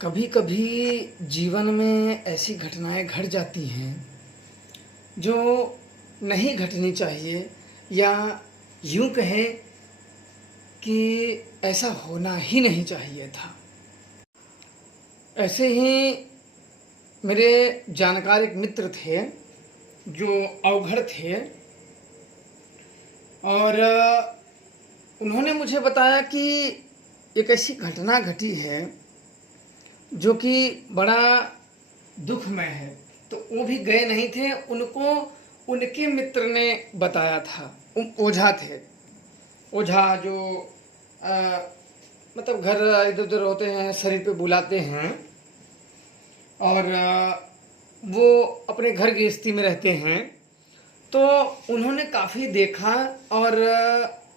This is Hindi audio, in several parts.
कभी कभी जीवन में ऐसी घटनाएं घट जाती हैं जो नहीं घटनी चाहिए, या यूं कहें कि ऐसा होना ही नहीं चाहिए था। ऐसे ही मेरे जानकार एक मित्र थे जो अवघड़ थे, और उन्होंने मुझे बताया कि एक ऐसी घटना घटी है जो कि बड़ा दुखमय है। तो वो भी गए नहीं थे, उनको उनके मित्र ने बताया था। ओझा थे, ओझा जो मतलब घर इधर उधर होते हैं, शरीर पे बुलाते हैं, और वो अपने घर गृहस्थी में रहते हैं। तो उन्होंने काफ़ी देखा और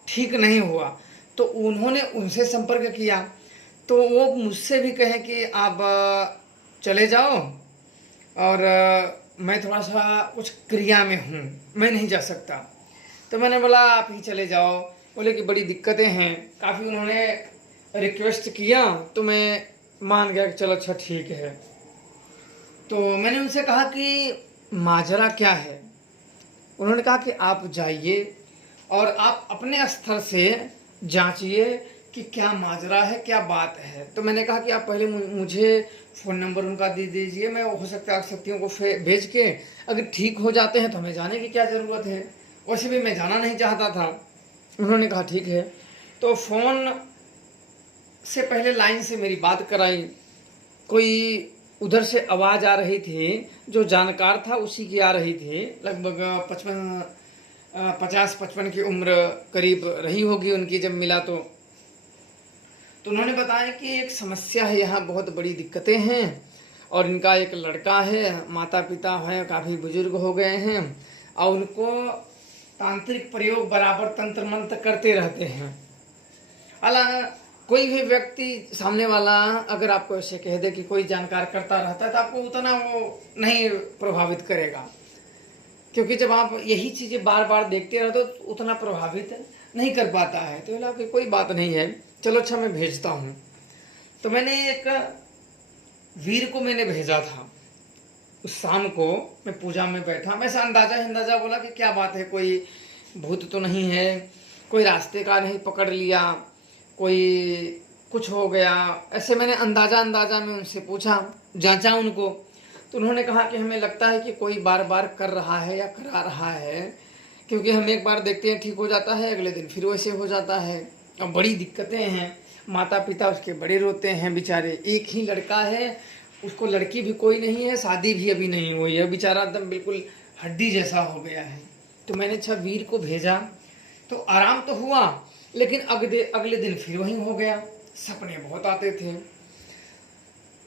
ठीक नहीं हुआ, तो उन्होंने उनसे संपर्क किया। तो वो मुझसे भी कहे कि आप चले जाओ, और मैं थोड़ा सा कुछ क्रिया में हूँ, मैं नहीं जा सकता। तो मैंने बोला आप ही चले जाओ। बोले कि बड़ी दिक्कतें हैं। काफ़ी उन्होंने रिक्वेस्ट किया तो मैं मान गया कि चलो अच्छा ठीक है। तो मैंने उनसे कहा कि माजरा क्या है। उन्होंने कहा कि आप जाइए और आप अपने स्तर से जांचिए कि क्या माजरा है, क्या बात है। तो मैंने कहा कि आप पहले मुझे फ़ोन नंबर उनका दे दीजिए, मैं हो सकता है शक्तियों को भेज के अगर ठीक हो जाते हैं तो हमें जाने की क्या ज़रूरत है। वैसे भी मैं जाना नहीं चाहता था। उन्होंने कहा ठीक है। तो फ़ोन से पहले लाइन से मेरी बात कराई। कोई उधर से आवाज़ आ रही थी, जो जानकार था उसी की आ रही थी। लगभग 50-55 की उम्र करीब रही होगी उनकी जब मिला। तो उन्होंने बताया कि एक समस्या है, यहाँ बहुत बड़ी दिक्कतें हैं, और इनका एक लड़का है, माता पिता हैं, काफ़ी बुजुर्ग हो गए हैं, और उनको तांत्रिक प्रयोग बराबर तंत्र मंत्र करते रहते हैं। हालांकि कोई भी व्यक्ति सामने वाला अगर आपको ऐसे कह दे कि कोई जानकार करता रहता है तो आपको उतना वो नहीं प्रभावित करेगा, क्योंकि जब आप यही चीज़ें बार बार देखते रहो तो उतना प्रभावित नहीं कर पाता है। तो बोला कि कोई बात नहीं है, चलो अच्छा मैं भेजता हूँ। तो मैंने एक वीर को मैंने भेजा था। उस शाम को मैं पूजा में बैठा, मैं ऐसा अंदाजा बोला कि क्या बात है, कोई भूत तो नहीं है, कोई रास्ते का नहीं पकड़ लिया, कोई कुछ हो गया। ऐसे मैंने अंदाजा में उनसे पूछा, जांचा उनको। तो उन्होंने कहा कि हमें लगता है कि कोई बार बार कर रहा है या करा रहा है, क्योंकि हम एक बार देखते हैं ठीक हो जाता है, अगले दिन फिर वैसे हो जाता है। अब बड़ी दिक्कतें हैं, माता पिता उसके बड़े रोते हैं बेचारे। एक ही लड़का है, उसको लड़की भी कोई नहीं है, शादी भी अभी नहीं हुई है, बेचारा एकदम बिल्कुल हड्डी जैसा हो गया है। तो मैंने अच्छा वीर को भेजा, तो आराम तो हुआ, लेकिन अगले दिन फिर वही हो गया। सपने बहुत आते थे।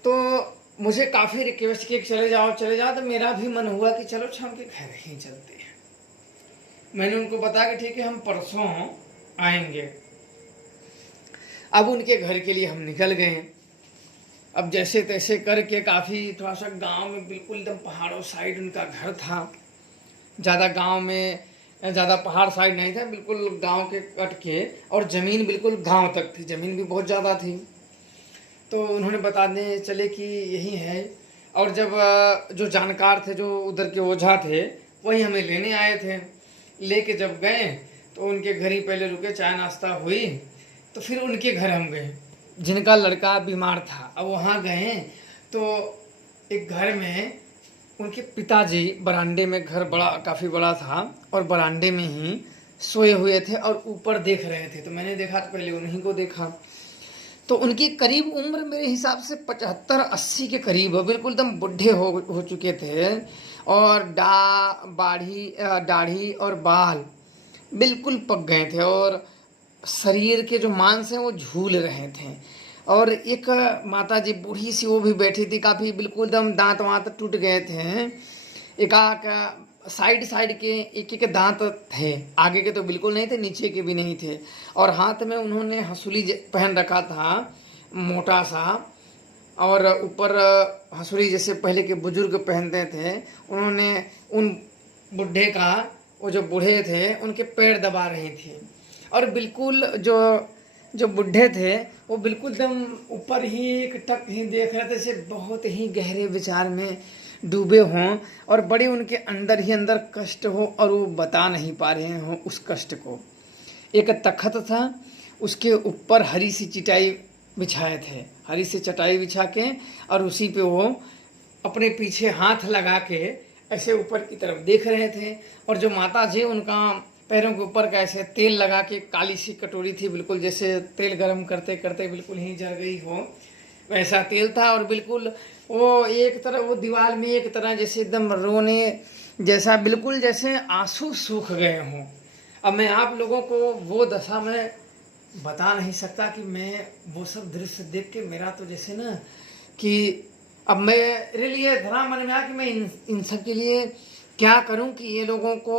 तो मुझे काफ़ी रिक्वेस्ट किए चले जाओ। तो मेरा भी मन हुआ कि चलो अच्छा उनके घर ही चलते हैं। मैंने उनको बताया कि ठीक है हम परसों आएंगे। अब उनके घर के लिए हम निकल गए। अब जैसे तैसे करके काफ़ी थोड़ा सा गांव में, बिल्कुल एकदम पहाड़ों साइड उनका घर था। ज़्यादा गांव में, ज़्यादा पहाड़ साइड नहीं था, बिल्कुल गांव के कट के, और ज़मीन बिल्कुल गांव तक थी, ज़मीन भी बहुत ज़्यादा थी। तो उन्होंने बताने चले कि यही है। और जब जो जानकार थे, जो उधर के ओझा थे, वही हमें लेने आए थे। लेके जब गए तो उनके घर ही पहले रुके, चाय नाश्ता हुई, तो फिर उनके घर हम गए जिनका लड़का बीमार था। अब वहाँ गए तो एक घर में उनके पिताजी बरामदे में, घर बड़ा काफ़ी बड़ा था, और बरामदे में ही सोए हुए थे और ऊपर देख रहे थे। तो मैंने देखा तो पहले उन्हीं को देखा। तो उनकी करीब उम्र मेरे हिसाब से 75-80 के करीब, बिल्कुल एकदम बुढ़े हो चुके थे, और दाढ़ी और बाल बिल्कुल पक गए थे, और शरीर के जो मांस हैं वो झूल रहे थे। और एक माता जी बूढ़ी सी वो भी बैठी थी, काफ़ी बिल्कुल एकदम दांत वाँत टूट गए थे। एक साइड के एक एक दांत थे, आगे के तो बिल्कुल नहीं थे, नीचे के भी नहीं थे। और हाथ में उन्होंने हसूली पहन रखा था, मोटा सा, और ऊपर हसूली जैसे पहले के बुजुर्ग पहनते थे। उन्होंने उन बुढ़े का, वो जो बूढ़े थे उनके पैर दबा रही थी, और बिल्कुल जो जो बुढ़े थे वो बिल्कुल एकदम ऊपर ही एकटक ही देख रहे थे, जैसे बहुत ही गहरे विचार में डूबे हों और बड़ी उनके अंदर ही अंदर कष्ट हो और वो बता नहीं पा रहे हों उस कष्ट को। एक तख्त था, उसके ऊपर हरी सी चटाई बिछाए थे, हरी सी चटाई बिछा के और उसी पे वो अपने पीछे हाथ लगा के ऐसे ऊपर की तरफ देख रहे थे। और जो माता जी उनका पैरों के ऊपर का ऐसे तेल लगा के काली सी कटोरी थी, बिल्कुल जैसे तेल गरम करते करते बिल्कुल ही जल गई हो वैसा तेल था। और बिल्कुल वो एक तरह वो दीवार में एक तरह जैसे एकदम रोने जैसा, बिल्कुल जैसे आंसू सूख गए हों। अब मैं आप लोगों को वो दशा में बता नहीं सकता कि मैं वो सब दृश्य देख के मेरा तो जैसे ना कि अब मेरे लिए धरा मन में आया कि मैं इन सब के लिए क्या करूं कि ये लोगों को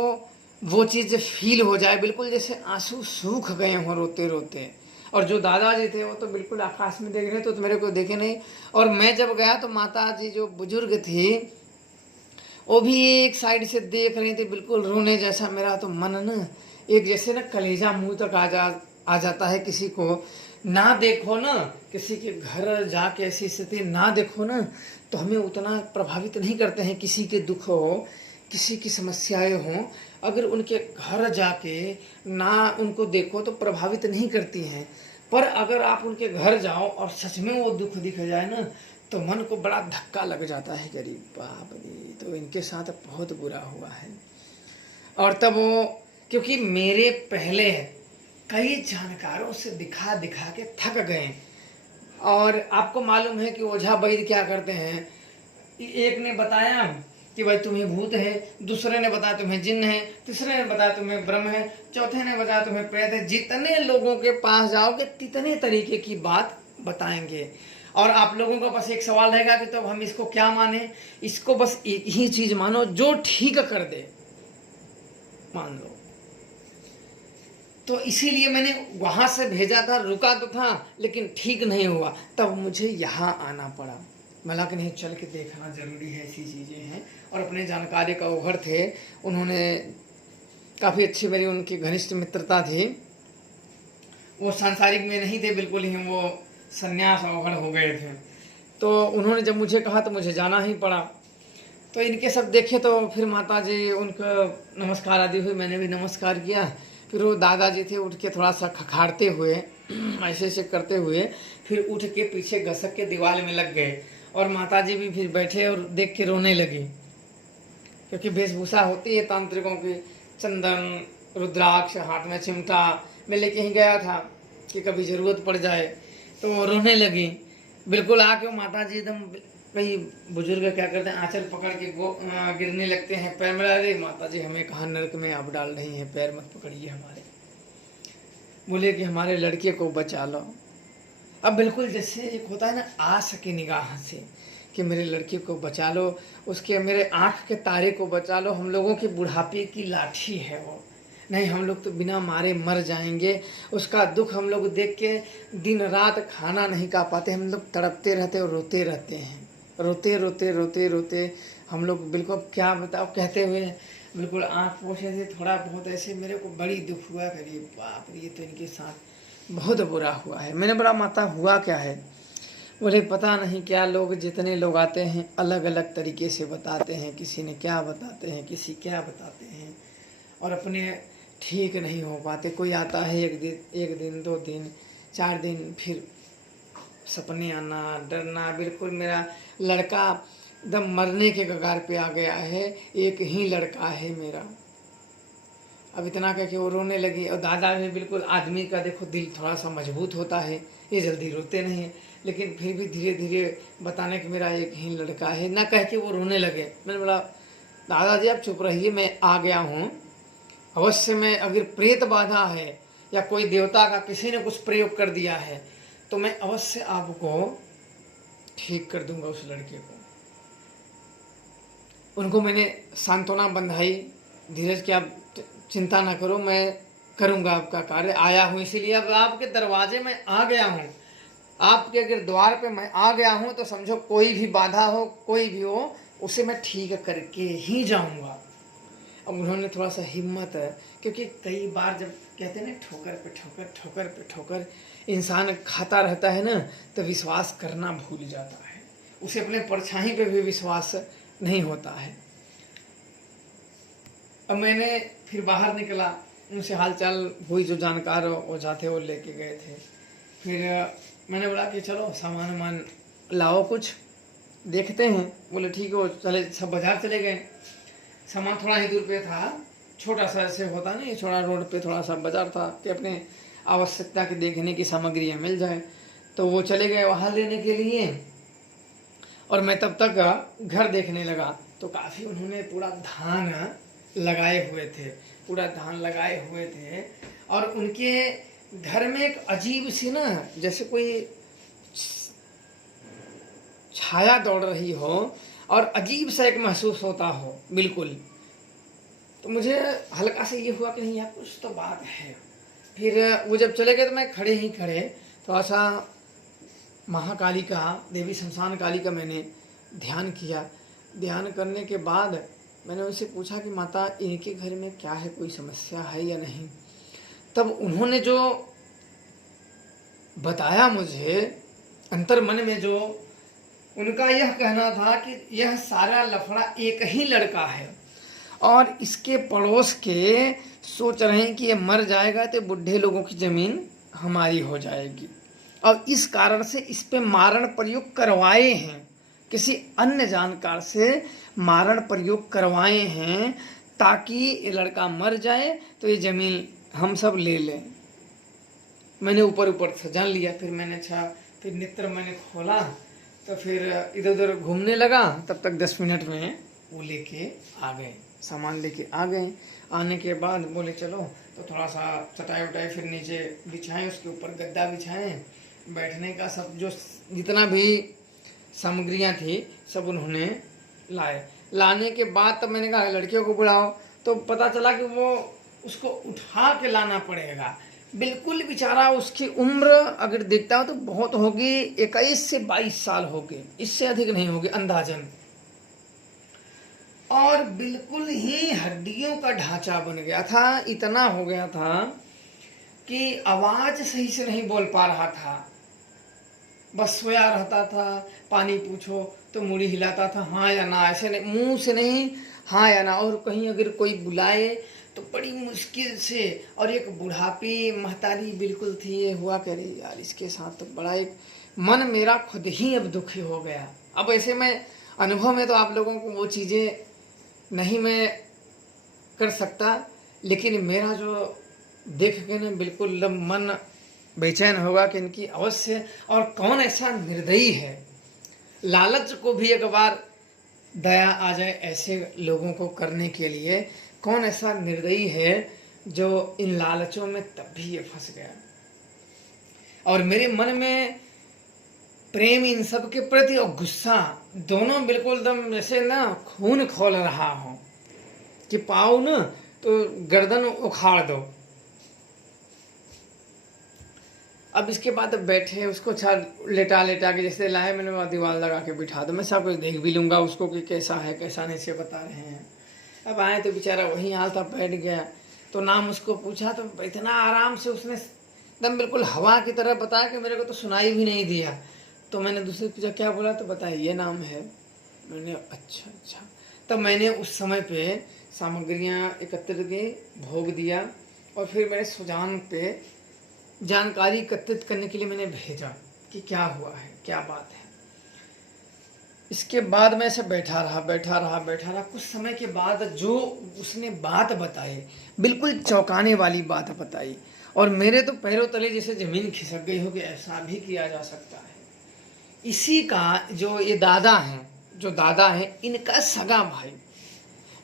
वो चीज़ फील हो जाए, बिल्कुल जैसे आंसू सूख गए हों रोते रोते। और जो दादाजी थे वो तो बिल्कुल आकाश में देख रहे थे, तो मेरे को देखे नहीं। और मैं जब गया तो माता जी जो बुजुर्ग थी वो भी एक साइड से देख रही थी, बिल्कुल रोने जैसा। मेरा तो मन ना एक जैसे ना कलेजा मुंह तक आ जाता है। किसी को ना देखो ना, किसी के घर जाके ऐसी स्थिति ना देखो ना, तो हमें उतना प्रभावित नहीं करते हैं। किसी के दुख हो, किसी की समस्याएं हों, अगर उनके घर जाके ना उनको देखो तो प्रभावित नहीं करती हैं। पर अगर आप उनके घर जाओ और सच में वो दुख दिख जाए ना, तो मन को बड़ा धक्का लग जाता है। गरीब बाप रे, तो इनके साथ बहुत बुरा हुआ है। और तब वो, क्योंकि मेरे पहले कई जानकारों से दिखा दिखा के थक गए। और आपको मालूम है कि ओझा वैद्य क्या करते हैं, एक ने बताया कि भाई तुम्हें भूत है, दूसरे ने बताया तुम्हें जिन्न है, तीसरे ने बताया तुम्हें ब्रह्म है, चौथे ने बताया तुम्हें प्रेत है। जितने लोगों के पास जाओगे तितने तरीके की बात बताएंगे। और आप लोगों का बस एक सवाल रहेगा कि तो हम इसको क्या माने। इसको बस एक ही चीज मानो, जो ठीक कर दे मान लो। तो इसीलिए मैंने वहां से भेजा था, रुका तो था लेकिन ठीक नहीं हुआ, तब मुझे यहाँ आना पड़ा। मला कि नहीं, चल के देखना जरूरी है, ऐसी चीज़ें हैं। और अपने जानकारी का ओघर थे, उन्होंने काफ़ी अच्छी मेरी उनकी घनिष्ठ मित्रता थी। वो सांसारिक में नहीं थे बिल्कुल ही, वो संन्यास ओघर हो गए थे। तो उन्होंने जब मुझे कहा तो मुझे जाना ही पड़ा। तो इनके सब देखे तो फिर माता जी उनको नमस्कार आदि हुई, मैंने भी नमस्कार किया। फिर वो दादाजी थे, उठ के थोड़ा सा खखाड़ते हुए ऐसे ऐसे करते हुए फिर उठ के पीछे घसक के दीवार में लग गए। और माताजी भी फिर बैठे और देख के रोने लगी, क्योंकि वेशभूषा होती है तांत्रिकों की, चंदन रुद्राक्ष हाथ में चिमटा मैं लेके ही गया था कि कभी ज़रूरत पड़ जाए। तो रोने लगी बिल्कुल आके। माताजी एकदम, कई बुजुर्ग क्या करते हैं, आंचल पकड़ के गिरने लगते हैं पैर में। अरे माताजी हमें कहाँ नरक में आप डाल रही हैं, पैर मत पकड़िए हमारे। बोले कि हमारे लड़के को बचा लो। अब बिल्कुल जैसे एक होता है ना आस की निगाह से कि मेरे लड़के को बचा लो, उसके मेरे आँख के तारे को बचा लो। हम लोगों की बुढ़ापे की लाठी है वो, नहीं हम लोग तो बिना मारे मर जाएंगे। उसका दुख हम लोग देख के दिन रात खाना नहीं खा पाते, हम लोग तड़पते रहते और रोते रहते हैं, रोते रोते रोते रोते हम लोग बिल्कुल क्या बताओ कहते हुए बिल्कुल आँख पोछे थे। थोड़ा बहुत ऐसे मेरे को बड़ी दुख हुआ, करीब बाप रे ये तो इनके साथ बहुत बुरा हुआ है। मैंने बोला माता हुआ क्या है? बोले पता नहीं क्या, लोग जितने लोग आते हैं अलग अलग तरीके से बताते हैं, किसी ने क्या बताते हैं, किसी क्या बताते हैं, और अपने ठीक नहीं हो पाते। कोई आता है एक दिन 2 दिन 4 दिन, फिर सपने आना, डरना। बिल्कुल मेरा लड़का एकदम मरने के कगार पे आ गया है, एक ही लड़का है मेरा। अब इतना कह के वो रोने लगी। और दादा भी बिल्कुल, आदमी का देखो दिल थोड़ा सा मजबूत होता है, ये जल्दी रोते नहीं है, लेकिन फिर भी धीरे धीरे बताने कि मेरा एक ही लड़का है ना कह के वो रोने लगे। मैंने बोला दादाजी आप चुप रहिए, मैं आ गया हूँ। अवश्य में अगर प्रेत बाधा है या कोई देवता का किसी ने कुछ प्रयोग कर दिया है तो मैं अवश्य आपको ठीक कर दूंगा उस लड़के को। उनको मैंने सांत्वना बंधाई, धीरज की आप चिंता ना करो, मैं करूंगा आपका कार्य। आया हूँ इसीलिए, अब आपके दरवाजे में आ गया हूँ, आपके अगर द्वार पे मैं आ गया हूँ तो समझो कोई भी बाधा हो, कोई भी हो, उसे मैं ठीक करके ही जाऊंगा। अब उन्होंने थोड़ा सा हिम्मत है, क्योंकि कई बार जब कहते हैं ना ठोकर पे ठोकर, ठोकर पे ठोकर, इंसान खाता रहता है ना तो विश्वास करना भूल जाता है, उसे अपने परछाई पे भी विश्वास नहीं होता है। अब मैंने फिर बाहर निकला, उनसे हालचाल हुई, जो जानकार ओझा थे वो लेके गए थे। फिर मैंने बोला कि चलो सामान वामान लाओ, कुछ देखते हैं। बोले ठीक है, चले, सब बाजार चले गए। सामान थोड़ा ही दूर पे था, छोटा सा ऐसे होता नहीं, छोटा रोड पे थोड़ा सा बाजार था कि अपने आवश्यकता के देखने की सामग्रियाँ मिल जाए। तो वो चले गए वहाँ लेने के लिए, और मैं तब तक घर देखने लगा। तो काफ़ी उन्होंने पूरा धान लगाए हुए थे, पूरा धान लगाए हुए थे, और उनके घर में एक अजीब सी ना, जैसे कोई छाया दौड़ रही हो और अजीब सा एक महसूस होता हो बिल्कुल। तो मुझे हल्का से ये हुआ कि नहीं यार कुछ तो बात है। फिर वो जब चले गए तो मैं खड़े थोड़ा सा महाकाली का, देवी शमशान काली का मैंने ध्यान किया। ध्यान करने के बाद मैंने उनसे पूछा कि माता इनके घर में क्या है, कोई समस्या है या नहीं। तब उन्होंने जो बताया मुझे, अंतर मन में जो उनका यह कहना था कि यह सारा लफड़ा एक ही लड़का है, और इसके पड़ोस के सोच रहे हैं कि ये मर जाएगा तो बूढ़े लोगों की ज़मीन हमारी हो जाएगी, और इस कारण से इस पे मारण प्रयोग करवाए हैं, किसी अन्य जानकार से मारण प्रयोग करवाए हैं ताकि ये लड़का मर जाए तो ये ज़मीन हम सब ले लें। मैंने ऊपर से जान लिया। फिर मैंने फिर नेत्र मैंने खोला तो फिर इधर उधर घूमने लगा। तब तक 10 मिनट में वो लेके आ गए, सामान लेके आ गए। आने के बाद बोले चलो, तो थोड़ा सा चटाई उटाई फिर नीचे बिछाएं, उसके ऊपर गद्दा बिछाएं, बैठने का सब जो जितना भी सामग्रियां थी सब उन्होंने लाए। लाने के बाद तब मैंने कहा लड़कियों को बुलाओ, तो पता चला कि वो उसको उठा के लाना पड़ेगा। बिल्कुल बेचारा, उसकी उम्र अगर देखता हो तो बहुत होगी, 21 से 22 साल होगी, इससे अधिक नहीं होगी अंदाजन। और बिल्कुल ही हड्डियों का ढांचा बन गया था, इतना हो गया था कि आवाज सही से नहीं बोल पा रहा था, बस सोया रहता था। पानी पूछो तो मुड़ी हिलाता था, हाँ या ना, ऐसे नहीं, मुंह से नहीं, हाँ या ना। और कहीं अगर कोई बुलाए तो बड़ी मुश्किल से। और एक बुढ़ापी महतारी बिल्कुल थी, ये हुआ कह रही यार इसके साथ तो बड़ा एक मन मेरा खुद ही अब दुखी हो गया। अब ऐसे में अनुभव में तो आप लोगों को वो चीज़ें नहीं मैं कर सकता, लेकिन मेरा जो देख के ना बिल्कुल मन बेचैन होगा कि इनकी अवश्य, और कौन ऐसा निर्दयी है, लालच को भी एक बार दया आ जाए ऐसे लोगों को करने के लिए, कौन ऐसा निर्दयी है जो इन लालचों में तब भी ये फंस गया। और मेरे मन में प्रेम इन सब के प्रति और गुस्सा दोनों बिल्कुल दम जैसे ना खून खोल रहा हो कि पाओ ना तो गर्दन उखाड़ दो। अब इसके बाद बैठे उसको लेटा के जैसे लाए, मैंने दीवार लगा के बिठा दो, मैं सब कुछ देख भी लूँगा उसको कि कैसा है कैसा नहीं, से बता रहे हैं। अब आए तो बेचारा वहीं हाल था, बैठ गया। तो नाम उसको पूछा तो इतना आराम से उसने एकदम बिल्कुल हवा की तरह बताया कि मेरे को तो सुनाई भी नहीं दिया। तो मैंने दूसरे पूछा क्या बोला, तो बताया ये नाम है। मैंने अच्छा। तब मैंने उस समय पे सामग्रियाँ एकत्रित की, भोग दिया, और फिर मेरे सुजान पे जानकारी एकत्रित करने के लिए मैंने भेजा कि क्या हुआ है, क्या बात है। इसके बाद मैं ऐसे बैठा रहा। कुछ समय के बाद जो उसने बात बताई, बिल्कुल चौंकाने वाली बात बताई, और मेरे तो पैरों तले जैसे ज़मीन खिसक गई हो कि ऐसा भी किया जा सकता है। इसी का जो ये दादा हैं, इनका सगा भाई,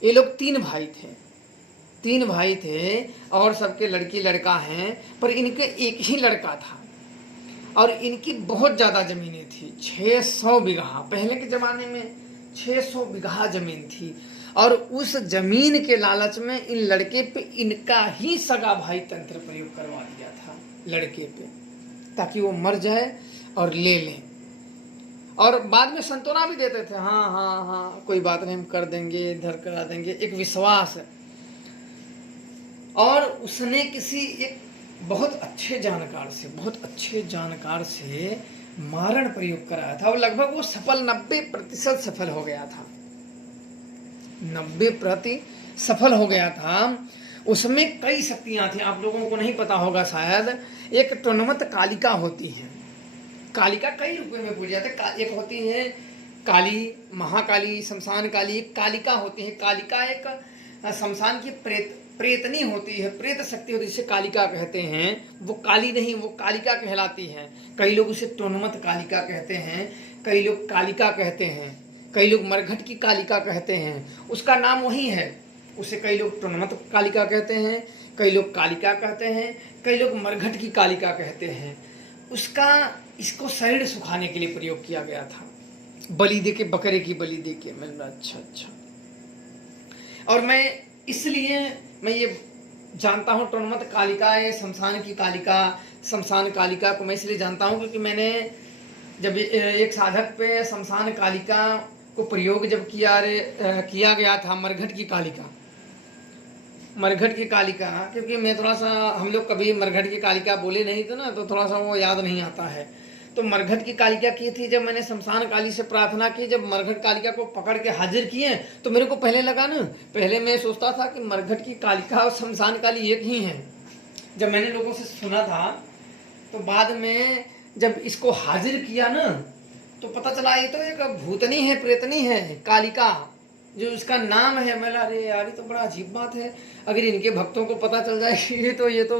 ये लोग 3 भाई थे और सबके लड़की लड़का हैं, पर इनके एक ही लड़का था, और इनकी बहुत ज़्यादा ज़मीनें थी, 600 बीघा। पहले के ज़माने में 600 बीघा ज़मीन थी, और उस ज़मीन के लालच में इन लड़के पे इनका ही सगा भाई तंत्र प्रयोग करवा दिया था लड़के पे, ताकि वो मर जाए और ले लें। और बाद में संतोना भी देते थे, हाँ कोई बात नहीं, हम कर देंगे, इधर करा देंगे, एक विश्वास है। और उसने किसी एक बहुत अच्छे जानकार से मारण प्रयोग कराया था और लगभग वो सफल 90% सफल हो गया था। 90% सफल हो गया था। उसमें कई शक्तियां थी, आप लोगों को नहीं पता होगा शायद। एक टुनमत कालिका होती है। कालिका कई रूपों में पूजी जाती है। एक होती है काली, महाकाली, शमशान काली। एक कालिका होती है। कालिका एक शमशान की प्रेतनी होती है, प्रेत शक्ति होती है, जिसे कालिका कहते हैं। वो काली नहीं, वो कालिका कहलाती है। कई लोग उसे टुनमत कालिका कहते हैं, कई लोग कालिका कहते हैं, कई लोग मरघट की कालिका कहते हैं। उसका नाम वही है। उसे कई लोग टुनमत कालिका कहते हैं, कई लोग कालिका कहते हैं, कई लोग मरघट की कालिका कहते हैं। इसको शरीर सुखाने के लिए प्रयोग किया गया था। बलि दे के, बकरे की बलि दे के। मैंने बोला अच्छा। और मैं इसलिए मैं ये जानता हूँ टुनमत कालिका है, शमशान कालिका को मैं इसलिए जानता हूँ क्योंकि मैंने जब एक साधक पे शमशान कालिका को प्रयोग जब किया गया था, मरघट की कालिका, क्योंकि मैं थोड़ा सा, हम लोग कभी मरघट की कालिका बोले नहीं थे ना, तो थोड़ा सा वो याद नहीं आता है। तो मरघट की कालिका की थी। जब मैंने शमशान काली से प्रार्थना की, जब मरघट कालिका को पकड़ के हाजिर किए, तो मेरे को पहले लगा ना, पहले मैं सोचता था कि मरघट की कालिका और शमशान काली एक ही हैं। जब मैंने लोगों से सुना था, तो बाद में जब इसको हाजिर किया ना, तो पता चला ये तो एक भूतनी है, प्रेतनी है, कालिका, जो इसका नाम है। मैं अरे यार, ये तो बड़ा अजीब बात है। अगर इनके भक्तों को पता चल जाए ये तो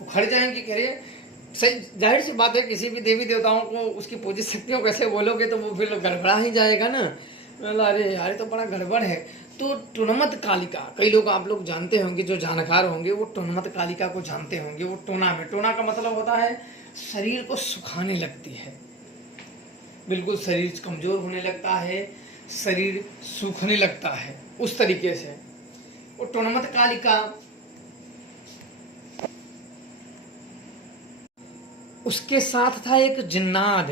उखड़ जाएंगे। कह रहे सही, जाहिर सी बात है, किसी भी देवी देवताओं को उसकी पूजित शक्तियों कैसे बोलोगे तो वो फिर गड़बड़ा ही जाएगा ना। मतलब अरे यार, तो बड़ा गड़बड़ है। तो टुनमत कालिका, कई लोग, आप लोग जानते होंगे, जो जानकार होंगे वो टुनमत कालिका को जानते होंगे। वो टोना का मतलब होता है शरीर को सुखाने लगती है। बिल्कुल शरीर कमजोर होने लगता है, शरीर सूखने लगता है, उस तरीके से वो टुनमत कालिका। उसके साथ था एक जिन्नाद,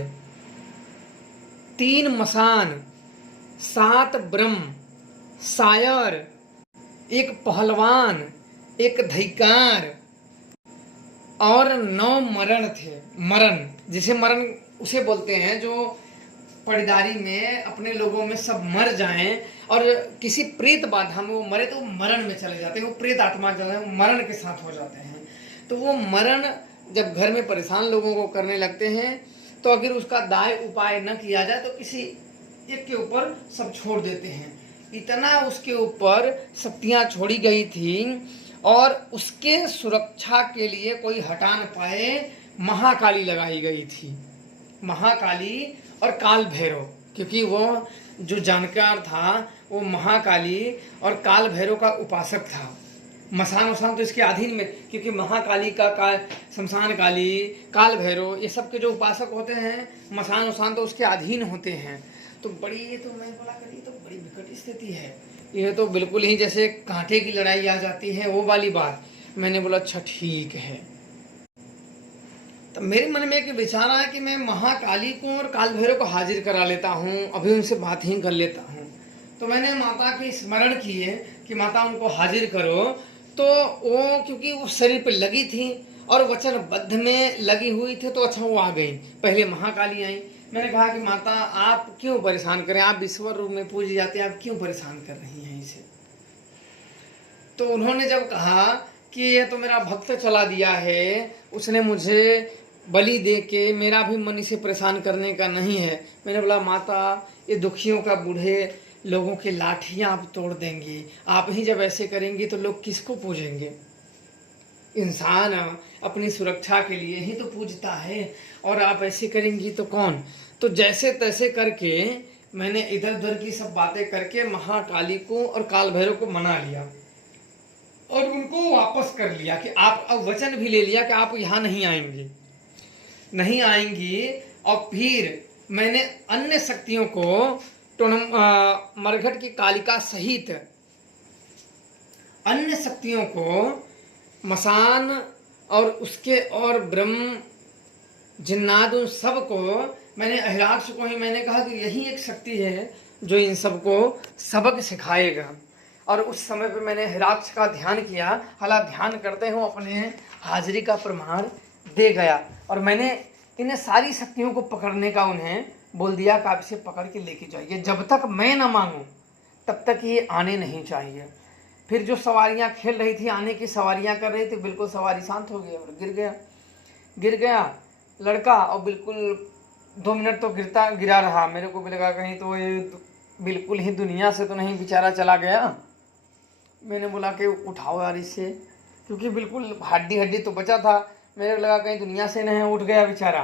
3 मसान, 7 ब्रह्म, शायर, एक पहलवान, एक धैकार और 9 मरण थे। मरण, जिसे मरण उसे बोलते हैं जो पड़ीदारी में अपने लोगों में सब मर जाएं और किसी प्रेत बाधा में वो मरे तो वो मरण में चले जाते हैं। वो प्रेत आत्मा जो है वो मरण के साथ हो जाते हैं। तो वो मरण जब घर में परेशान लोगों को करने लगते हैं, तो अगर उसका दाय उपाय न किया जाए तो किसी एक के ऊपर सब छोड़ देते हैं। इतना उसके ऊपर शक्तियाँ छोड़ी गई थी और उसके सुरक्षा के लिए कोई हटा न पाए, महाकाली लगाई गई थी। महाकाली और काल भैरव, क्योंकि वो जो जानकार था वो महाकाली और काल भैरव का उपासक था। मसान तो इसके अधीन में, क्योंकि महाकाली का शमशान काली, काल भैरव, ये सब के जो उपासक होते हैं, मसान तो उसके अधीन होते हैं। तो बड़ी, ये तो मैं बोला करी, तो बड़ी विकट स्थिति है। ये तो बिल्कुल ही जैसे कांटे की लड़ाई आ जाती है, वो वाली बात। मैंने बोला अच्छा ठीक है। तो मेरे मन में एक विचार आया कि मैं महाकाली को और काल भैरव को हाजिर करा लेता हूँ, अभी उनसे बात ही कर लेता हूँ। तो मैंने माता की स्मरण की है कि माता उनको हाजिर करो। तो वो क्योंकि वो शरीर पे लगी थी और वचनबद्ध में लगी हुई थी, तो अच्छा वो आ गई। पहले महाकाली आई। मैंने कहा कि माता आप क्यों परेशान करें, आप ईश्वर रूप में पूजी जाते हैं, आप क्यों परेशान कर रही हैं इसे। तो उन्होंने जब कहा कि ये तो मेरा भक्त चला दिया है, उसने मुझे बलि दे के, मेरा भी मन इसे परेशान करने का नहीं है। मैंने बोला माता, ये दुखियों का, बूढ़े लोगों के लाठियां आप तोड़ देंगी, आप ही जब ऐसे करेंगी तो लोग किसको पूजेंगे। इंसान अपनी सुरक्षा के लिए ही तो पूजता है, और आप ऐसे करेंगी तो कौन। तो जैसे तैसे करके मैंने इधर उधर की सब बातें करके महाकाली को और काल भैरव को मना लिया और उनको वापस कर लिया कि आप, अब वचन भी ले लिया कि आप यहाँ नहीं आएंगी। और फिर मैंने अन्य शक्तियों को, मरघट की कालिका सहित अन्य शक्तियों को, मसान और उसके और ब्रह्म, जिन्नात, उन सब को मैंने, अहिराक्ष को ही मैंने कहा कि यही एक शक्ति है जो इन सबको सबक सिखाएगा। और उस समय पे मैंने हिराक्ष का ध्यान किया। हालांकि ध्यान करते हुए अपने हाजिरी का प्रमाण दे गया और मैंने इन्हें सारी शक्तियों को पकड़ने का उन्हें बोल दिया कि आप इसे पकड़ के लेके जाइए, जब तक मैं ना मांगूं तब तक ये आने नहीं चाहिए। फिर जो सवारियां खेल रही थी, आने की सवारियां कर रही थी, बिल्कुल सवारी शांत हो गई और गिर गया लड़का। और बिल्कुल 2 मिनट तो गिरा रहा। मेरे को भी लगा कहीं तो ये बिल्कुल ही दुनिया से तो नहीं बेचारा चला गया। मैंने बोला कि उठाओ यार इसे, क्योंकि बिल्कुल हड्डी तो बचा था। मेरे को लगा कहीं दुनिया से नहीं उठ गया बेचारा।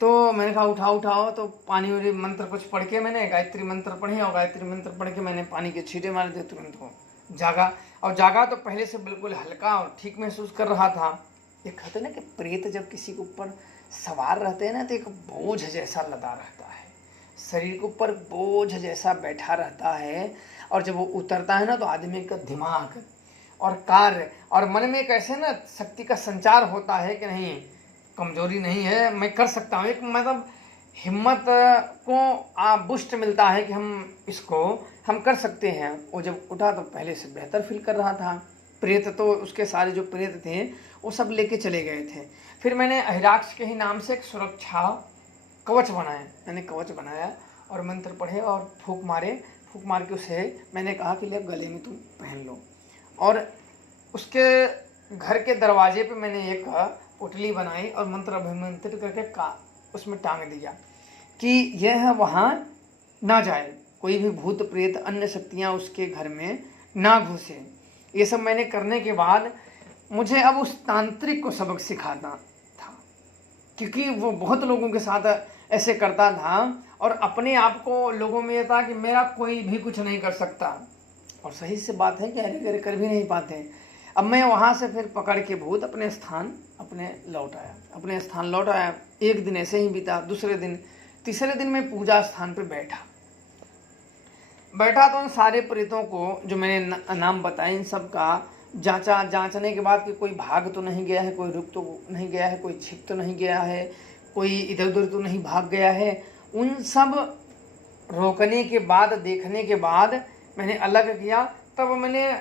तो मैंने कहा उठाओ। तो पानी वाली मंत्र कुछ पढ़ के मैंने गायत्री मंत्र पढ़े और गायत्री मंत्र पढ़ के मैंने पानी के छींटे मारे थे। तुरंत वो जागा, और जागा तो पहले से बिल्कुल हल्का और ठीक महसूस कर रहा था। एक कहते ना कि प्रेत जब किसी के ऊपर सवार रहते हैं ना तो एक बोझ जैसा लदा रहता है, शरीर के ऊपर बोझ जैसा बैठा रहता है। और जब वो उतरता है ना तो आदमी का दिमाग और कार्य और मन में कैसे ना शक्ति का संचार होता है कि नहीं, कमजोरी नहीं है, मैं कर सकता हूँ। एक मतलब हिम्मत को बुस्ट मिलता है कि हम कर सकते हैं। वो जब उठा तो पहले से बेहतर फील कर रहा था। प्रेत तो उसके सारे जो प्रेत थे वो सब लेके चले गए थे। फिर मैंने अहिराक्ष के ही नाम से एक सुरक्षा कवच बनाया। मैंने कवच बनाया और मंत्र पढ़े और फूंक मार के उसे मैंने कहा कि ले गले में तुम पहन लो। और उसके घर के दरवाजे पे मैंने एक पोटली बनाई और मंत्र अभिमंत्रित करके उसमें टांग दिया कि यह वहाँ ना जाए, कोई भी भूत प्रेत अन्य शक्तियाँ उसके घर में ना घुसे। ये सब मैंने करने के बाद मुझे अब उस तांत्रिक को सबक सिखाना था, क्योंकि वो बहुत लोगों के साथ ऐसे करता था और अपने आप को लोगों में ये था कि मेरा कोई भी कुछ नहीं कर सकता। और सही से बात है कि अरे कर भी नहीं पाते। अब मैं वहाँ से फिर पकड़ के भूत अपने स्थान लौट आया। एक दिन ऐसे ही बीता, दूसरे दिन, तीसरे दिन मैं पूजा स्थान पे बैठा तो उन सारे प्रेतों को जो मैंने नाम बताए इन सब का जांचने के बाद कि कोई भाग तो नहीं गया है, कोई रुक तो नहीं गया है, कोई छिप तो नहीं गया है, कोई इधर उधर तो नहीं भाग गया है। उन सब रोकने के बाद, देखने के बाद मैंने अलग किया। तब मैंने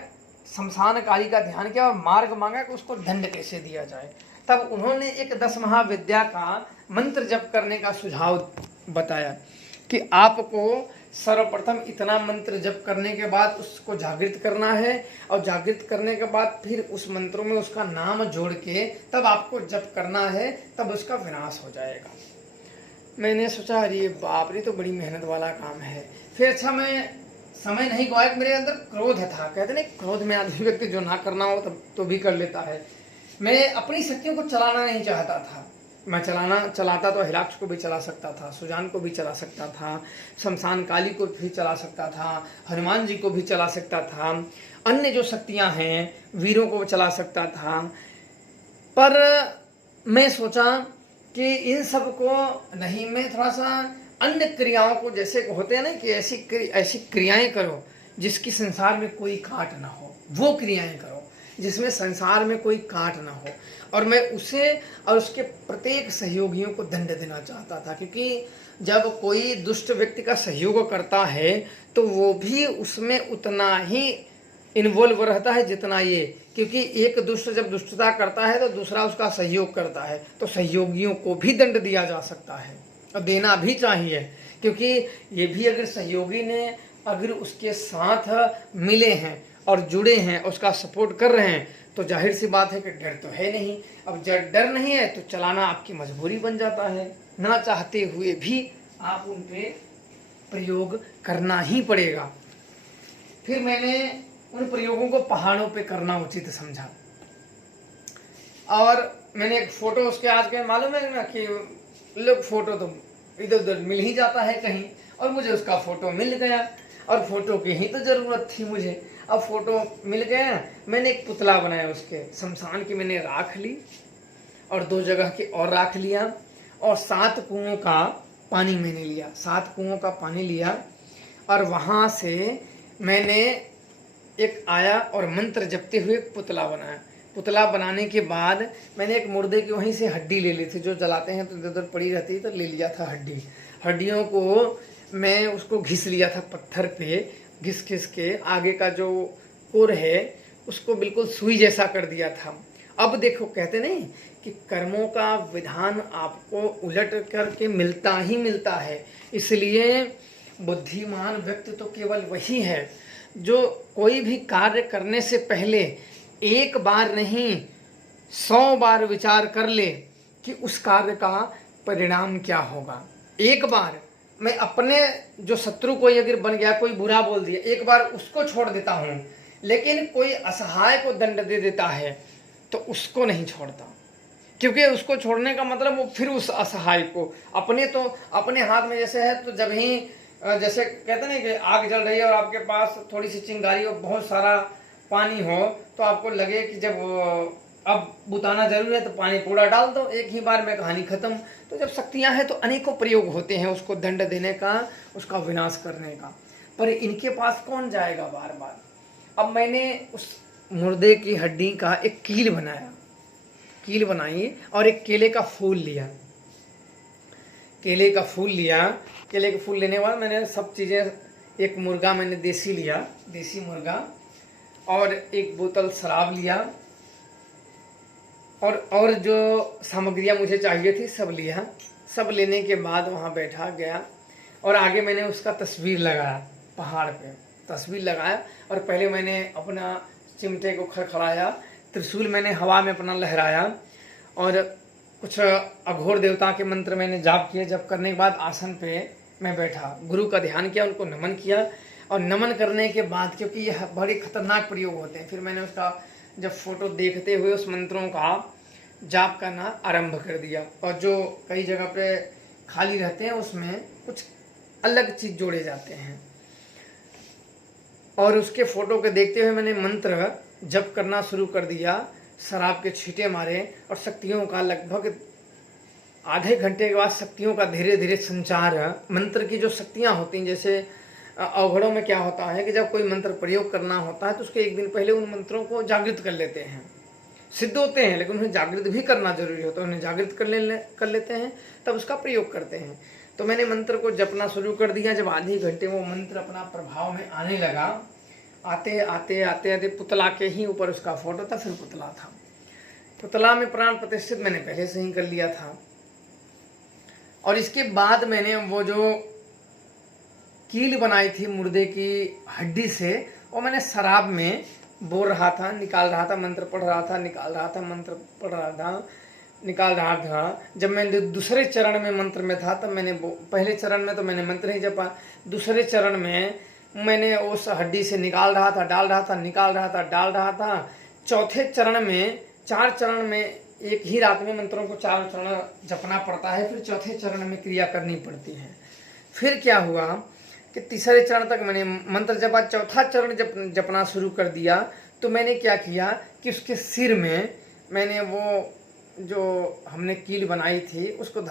शमशान काली का ध्यान किया और मार्ग मांगा कि उसको दंड कैसे दिया जाए। तब उन्होंने एक 10 महाविद्या का मंत्र जप करने का सुझाव बताया कि आपको सर्वप्रथम इतना मंत्र जप करने के बाद उसको जागृत करना है और जागृत करने के बाद फिर उस मंत्रों में उसका नाम जोड़ के तब आपको जप करना है, तब उसका विनाश हो जाएगा। मैंने सोचा अरे बाप रे, तो बड़ी मेहनत वाला काम है। फिर अच्छा मैं समय नहीं गवाया, मेरे अंदर क्रोध था। कहते नहीं क्रोध में आदमी व्यक्ति जो ना करना हो तब तो भी कर लेता है। मैं अपनी शक्तियों को चलाना नहीं चाहता था। मैं चलाता तो हिराक्ष को भी चला सकता था, सुजान को भी चला सकता था, शमशान काली को भी चला सकता था, हनुमान जी को भी चला सकता था, अन्य जो शक्तियां हैं वीरों को चला सकता था। पर मैं सोचा कि इन सब को नहीं, मैं थोड़ा सा अन्य क्रियाओं को, जैसे होते हैं ना कि ऐसी क्रियाएं करो जिसकी संसार में कोई काट ना हो, वो क्रियाएं करो जिसमें संसार में कोई काट ना हो। और मैं उसे और उसके प्रत्येक सहयोगियों को दंड देना चाहता था, क्योंकि जब कोई दुष्ट व्यक्ति का सहयोग करता है तो वो भी उसमें उतना ही इन्वॉल्व रहता है जितना ये, क्योंकि एक दुष्ट जब दुष्टता करता है तो दूसरा उसका सहयोग करता है, तो सहयोगियों को भी दंड दिया जा सकता है और देना भी चाहिए। क्योंकि ये भी अगर सहयोगी ने अगर उसके साथ मिले हैं और जुड़े हैं, उसका सपोर्ट कर रहे हैं, तो जाहिर सी बात है कि डर तो है नहीं। अब जब डर नहीं है तो चलाना आपकी मजबूरी बन जाता है, ना चाहते हुए भी आप उन पे प्रयोग करना ही पड़ेगा। फिर मैंने उन प्रयोगों को पहाड़ों पे करना उचित समझा और मैंने एक फोटो उसके आज के मालूम है ना कि लोग फोटो तो इधर उधर मिल ही जाता है कहीं, और मुझे उसका फोटो मिल गया और फोटो की ही तो जरूरत थी मुझे। अब फोटो मिल गया, मैंने एक पुतला बनाया उसके शमशान की, मैंने राख ली और 2 जगह की और राख लिया और 7 कुओं का पानी मैंने लिया, 7 कुओं का पानी लिया और वहाँ से मैंने एक आया और मंत्र जपते हुए पुतला बनाया। पुतला बनाने के बाद मैंने एक मुर्दे की वहीं से हड्डी ले ली थी, जो जलाते हैं तो इधर उधर पड़ी रहती है, तो ले लिया था हड्डियों को मैं उसको घिस लिया था पत्थर पे घिस घिस के आगे का जो कोर है उसको बिल्कुल सुई जैसा कर दिया था। अब देखो, कहते नहीं कि कर्मों का विधान आपको उलट करके मिलता ही मिलता है। इसलिए बुद्धिमान व्यक्ति तो केवल वही है जो कोई भी कार्य करने से पहले एक बार नहीं 100 बार विचार कर ले कि उस कार्य का परिणाम क्या होगा। एक बार मैं अपने जो शत्रु कोई अगर बन गया, कोई बुरा बोल दिया, एक बार उसको छोड़ देता हूँ, लेकिन कोई असहाय को दंड दे देता है तो उसको नहीं छोड़ता, क्योंकि उसको छोड़ने का मतलब वो फिर उस असहाय को अपने हाथ में जैसे है। तो जब ही जैसे कहते हैं कि आग जल रही है और आपके पास थोड़ी सी चिंगारी और बहुत सारा पानी हो, तो आपको लगे कि जब अब बुताना जरूर है तो पानी पूरा डाल दो, एक ही बार में कहानी खत्म। तो जब शक्तियां हैं तो अनेकों प्रयोग होते हैं उसको दंड देने का, उसका विनाश करने का, पर इनके पास कौन जाएगा बार बार। अब मैंने उस मुर्दे की हड्डी का एक कील बनाई और एक केले का फूल लिया। केले का फूल लेने के बाद मैंने सब चीज़ें, एक मुर्गा मैंने देसी लिया, देसी मुर्गा, और एक बोतल शराब लिया, और जो सामग्रियाँ मुझे चाहिए थी सब लिया। सब लेने के बाद वहाँ बैठा गया और आगे मैंने उसका तस्वीर लगाया, पहाड़ पे तस्वीर लगाया। और पहले मैंने अपना चिमटे को खड़खड़ाया, त्रिशूल मैंने हवा में अपना लहराया और कुछ अघोर देवता के मंत्र मैंने जाप किए। जप करने के बाद आसन पे मैं बैठा, गुरु का ध्यान किया, उनको नमन किया। और नमन करने के बाद, क्योंकि यह बड़े खतरनाक प्रयोग होते हैं, फिर मैंने उसका जब फोटो देखते हुए उस मंत्रों का जाप करना आरंभ कर दिया। और जो कई जगह पे खाली रहते हैं उसमें कुछ अलग चीज जोड़े जाते हैं, और उसके फोटो के देखते हुए मैंने मंत्र जप करना शुरू कर दिया। शराब के छींटे मारे और शक्तियों का लगभग आधे घंटे के बाद शक्तियों का धीरे धीरे संचार, मंत्र की जो शक्तियाँ होती हैं, जैसे अवघड़ों में क्या होता है कि जब कोई मंत्र प्रयोग करना होता है तो उसके एक दिन पहले उन मंत्रों को जागृत कर लेते हैं। सिद्ध होते हैं लेकिन उन्हें जागृत भी करना जरूरी होता है, उन्हें जागृत कर लेते हैं, तब उसका प्रयोग करते हैं। तो मैंने मंत्र को जपना शुरू कर दिया। जब आधे घंटे वो मंत्र अपना प्रभाव में आने लगा, आते आते पुतला के ही ऊपर उसका फोटो था, फिर पुतला था। पुतला में प्राण प्रतिष्ठित मैंने पहले से ही कर लिया था। और इसके बाद मैंने वो जो कील बनाई थी मुर्दे की हड्डी से, वो मैंने शराब में बोल रहा था, निकाल रहा था, मंत्र पढ़ रहा था, निकाल रहा था, मंत्र पढ़ रहा था, निकाल रहा था। जब मैं दूसरे चरण में मंत्र में था, तब मैंने पहले चरण में तो मैंने मंत्र ही जपा, दूसरे चरण में मैंने उस हड्डी से निकाल रहा था, डाल रहा था, निकाल रहा था, डाल रहा था। चौथे चरण में, 4 चरण में, एक ही रात में मंत्रों को 4 चरण जपना पड़ता है, फिर चौथे चरण में क्रिया करनी पड़ती है। फिर क्या हुआ कि तीसरे चरण तक मैंने मंत्र जपा, चौथा चरण जपना शुरू कर दिया। तो मैंने क्या किया कि उसके सिर में मैंने वो जो हमने कील बनाई थी उसको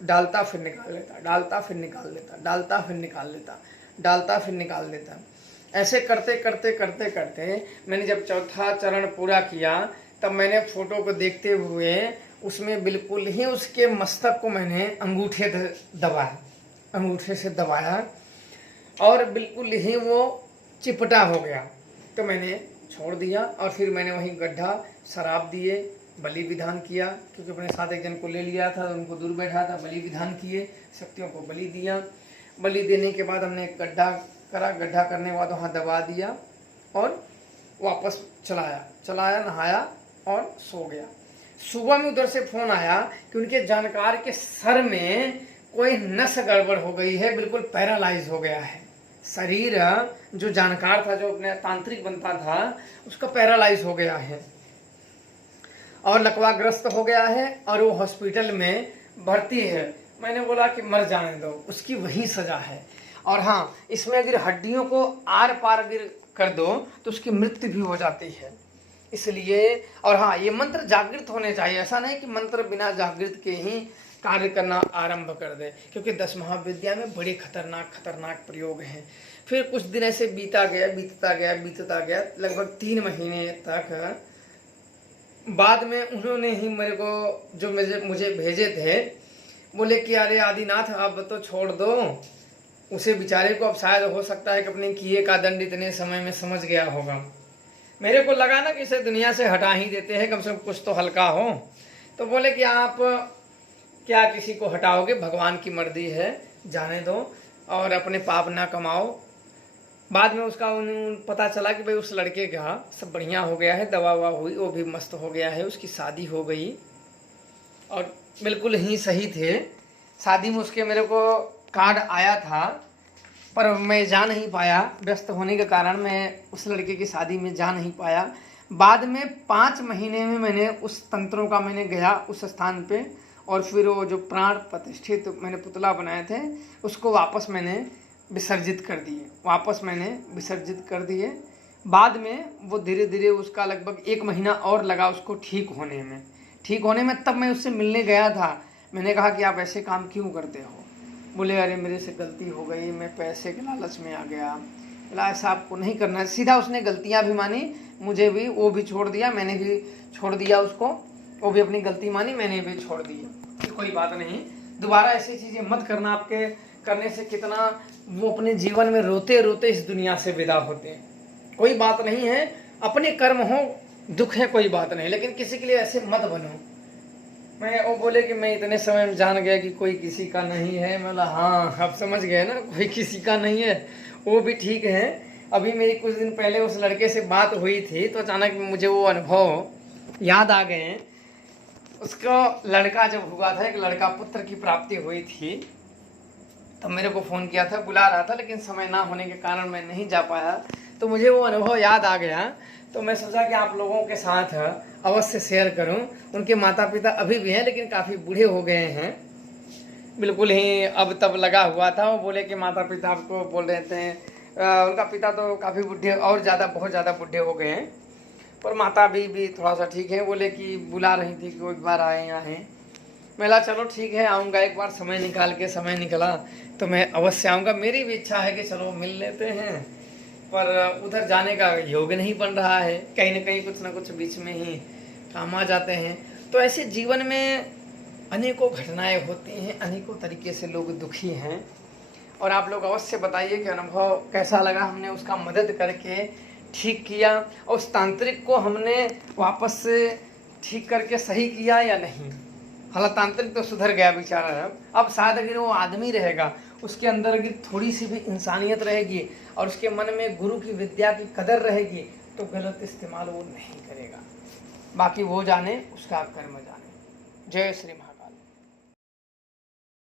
डालता फिर निकाल लेता, डालता फिर निकाल लेता, डालता फिर निकाल लेता, डालता फिर निकाल लेता। ऐसे करते करते करते करते मैंने जब चौथा चरण पूरा किया, तब मैंने फोटो को देखते हुए उसमें बिल्कुल ही उसके मस्तक को मैंने अंगूठे से दबाया और बिल्कुल ही वो चिपटा हो गया। तो मैंने छोड़ दिया और फिर मैंने वहीं गड्ढा, शराब दिए, बलि विधान किया, क्योंकि अपने साथ एक जन को ले लिया था, उनको दूर बैठा था, बलि विधान किए, शक्तियों को बलि दिया। बलि देने के बाद हमने एक गड्ढा करा, गड्ढा करने के बाद वहाँ दबा दिया और वापस चलाया, नहाया और सो गया। सुबह में उधर से फोन आया कि उनके जानकार के सर में कोई नस गड़बड़ हो गई है, बिल्कुल पैरालाइज हो गया है शरीर। जो जानकार था, जो अपने तांत्रिक बनता था, उसका पैरालाइज हो गया है और लकवाग्रस्त हो गया है और वो हॉस्पिटल में भर्ती है। मैंने बोला कि मर जाने दो, उसकी वही सजा है। और हाँ, इसमें अगर हड्डियों को आर पार अगर कर दो तो उसकी मृत्यु भी हो जाती है। इसलिए, और हाँ, ये मंत्र जागृत होने चाहिए, ऐसा नहीं कि मंत्र बिना जागृत के ही कार्य करना आरंभ कर दे, क्योंकि 10 महाविद्या में बड़े खतरनाक प्रयोग हैं। फिर कुछ दिन ऐसे बीतता गया, लगभग 3 महीने तक। बाद में उन्होंने ही मेरे को, जो मुझे भेजे थे, बोले कि अरे आदिनाथ अब तो छोड़ दो, उसे बेचारे को अब शायद हो सकता है कि अपने किए का दंड इतने समय में समझ गया होगा। मेरे को लगा ना कि इसे दुनिया से हटा ही देते हैं, कम से कम कुछ तो हल्का हो। तो बोले कि आप क्या किसी को हटाओगे, भगवान की मर्जी है, जाने दो और अपने पाप ना कमाओ। बाद में उसका पता चला कि भाई उस लड़के का सब बढ़िया हो गया है, दवा ववा हुई, वो भी मस्त हो गया है, उसकी शादी हो गई और बिल्कुल ही सही थे। शादी में उसके मेरे को कार्ड आया था, पर मैं जा नहीं पाया, व्यस्त होने के कारण मैं उस लड़के की शादी में जा नहीं पाया। बाद में 5 महीने में मैंने उस तंत्रों का मैंने गया उस स्थान पे, और फिर वो जो प्राण प्रतिष्ठित तो मैंने पुतला बनाए थे उसको वापस मैंने विसर्जित कर दिए। बाद में वो धीरे धीरे उसका लगभग 1 महीना और लगा उसको ठीक होने में। तब मैं उससे मिलने गया था। मैंने कहा कि आप ऐसे काम क्यों करते हो? बोले अरे मेरे से गलती हो गई, मैं पैसे के लालच में आ गया। बोला ऐसा आपको नहीं करना है। सीधा उसने गलतियां भी मानी, मुझे भी, वो भी छोड़ दिया, मैंने भी छोड़ दिया उसको, वो भी अपनी गलती मानी, मैंने भी छोड़ दी। कोई बात नहीं, दोबारा ऐसी चीज़ें मत करना। आपके करने से कितना वो अपने जीवन में रोते रोते इस दुनिया से विदा होते हैं। कोई बात नहीं है, अपने कर्म हो, दुख है कोई बात नहीं, लेकिन किसी के लिए ऐसे मत बनो। मैं वो बोले कि मैं इतने समय में जान गया कि कोई किसी का नहीं है। मैं बोला हाँ, अब समझ गए ना, कोई किसी का नहीं है, वो भी ठीक है। अभी मेरी कुछ दिन पहले उस लड़के से बात हुई थी तो अचानक मुझे वो अनुभव याद आ गए। उसका लड़का जब हुआ था, एक लड़का पुत्र की प्राप्ति हुई थी, तब मेरे को फ़ोन किया था, बुला रहा था, लेकिन समय ना होने के कारण मैं नहीं जा पाया। तो मुझे वो अनुभव याद आ गया, तो मैं सोचा कि आप लोगों के साथ अवश्य शेयर करूं। उनके माता पिता अभी भी हैं, लेकिन काफ़ी बूढ़े हो गए हैं, बिल्कुल ही अब तब लगा हुआ था। वो बोले कि माता पिता आपको बोल रहे थे, उनका पिता तो काफ़ी बूढ़े और बहुत ज़्यादा बूढ़े हो गए हैं, पर माता भी थोड़ा सा ठीक है। बोले कि बुला रही थी कि वो एक बार आए यहाँ हैं। मैं चलो ठीक है, आऊँगा, एक बार समय निकला तो मैं अवश्य आऊँगा। मेरी भी इच्छा है कि चलो मिल लेते हैं, पर उधर जाने का योग नहीं बन रहा है, कहीं ना कहीं कुछ ना कुछ बीच में ही काम आ जाते हैं। तो ऐसे जीवन में अनेकों घटनाएं होती हैं, अनेकों तरीके से लोग दुखी हैं, और आप लोग अवश्य बताइए कि अनुभव कैसा लगा। हमने उसका मदद करके ठीक किया, और उस तांत्रिक को हमने वापस से ठीक करके सही किया या नहीं। हालांकि तांत्रिक तो सुधर गया बेचारा, अब शायद अगर वो आदमी रहेगा, उसके अंदर अगर थोड़ी सी भी इंसानियत रहेगी और उसके मन में गुरु की विद्या की कदर रहेगी, तो गलत इस्तेमाल वो नहीं करेगा। बाकी वो जाने, उसका कर्म जाने। जय श्री महाराज।